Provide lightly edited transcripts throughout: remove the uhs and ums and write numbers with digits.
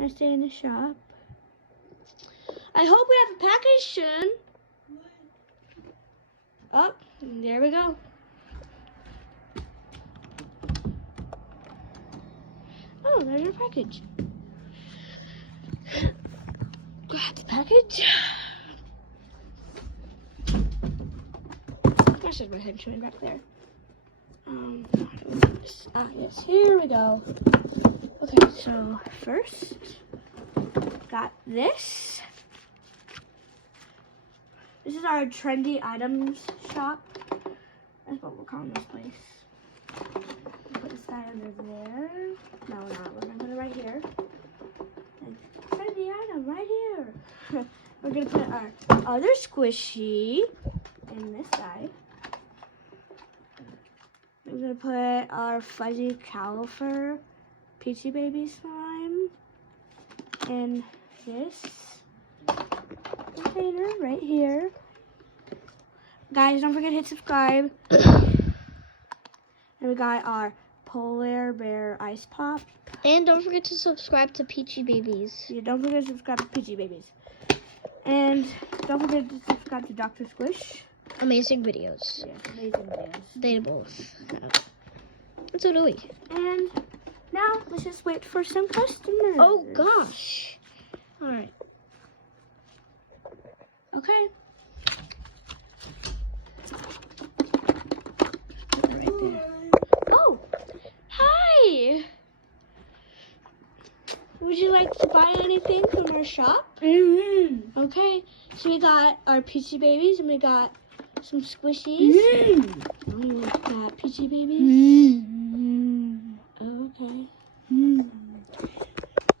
I stay in the shop. I hope we have a package soon. Oh, there we go. Oh, there's your package. Grab the package. That's just my head showing back there. Yes, here we go. Okay, so first, got this. This is our trendy items shop. That's what we're calling this place. Put this guy under there. No, we're not. We're gonna put it right here. And trendy item right here. We're gonna put our other squishy in this guy. We're gonna put our fuzzy caliper Peachy Baby slime in this container right here. Guys, don't forget to hit subscribe. And we got our Polar Bear Ice Pop. And don't forget to subscribe to Peachy Babies. Yeah, don't forget to subscribe to Peachy Babies. And don't forget to subscribe to Dr. Squish. Amazing videos. Yes, amazing videos. They both have. And so do we. And now let's just wait for some customers. Oh gosh. All right. Okay. Right there. Oh, hi. Would you like to buy anything from our shop? Mm-hmm. Okay. So we got our Peachy Babies and we got some squishies. Mm-hmm. Oh, you like that, Peachy Babies? Mm-hmm. Okay. Mm-hmm.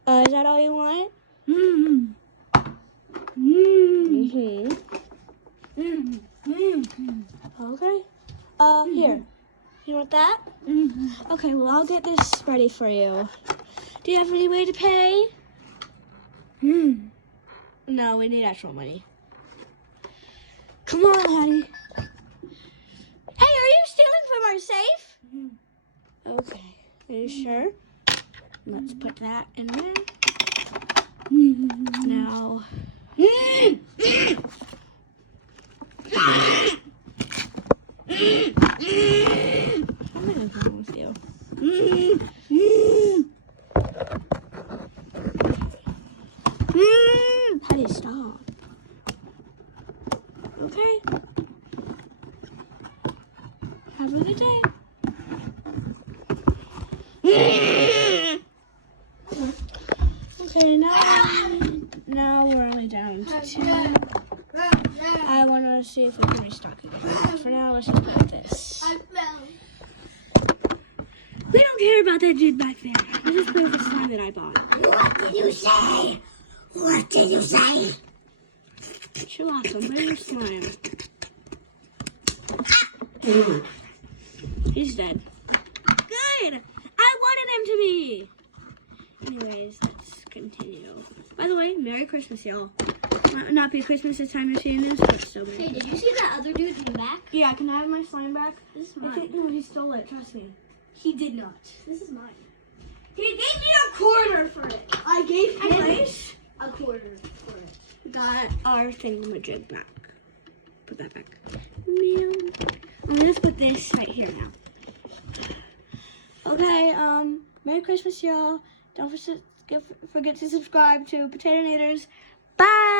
Is that all you want? Mm-hmm. Mm-hmm. Mm-hmm. Mm-hmm. Okay. Here. You want that? Mm-hmm. Okay, well, I'll get this ready for you. Do you have any way to pay? Mm-hmm. No, we need actual money. Come on, honey. Hey, are you stealing from our safe? Mm-hmm. Okay. Are you sure? Let's put that in there. Mm-hmm. Now. Something is wrong with you. How do you stop? Okay. Have a good day. Okay, now we're only down to 2. I want to see if we can restock again. For now, let's just put this. We don't care about that dude back there. Let's just play with the slime that I bought. What did you say? What did you say? Chill out, some better slime. He's dead. Good! I wanted him to be! Anyways, let's continue. By the way, Merry Christmas, y'all. Might not be Christmas this time you're seeing this, but still Merry Hey, Christmas. did you see that other dude in the back? Yeah, can I have my slime back? This is I think, no, he stole it, trust me. He did not. This is mine. He gave me a quarter for it. I gave him Anyways, a quarter for it. got our thingamajig back. Put that back. Meow. I'm gonna put this right here now. Okay, Merry Christmas, y'all. Don't forget to subscribe to Potato Naders. Bye!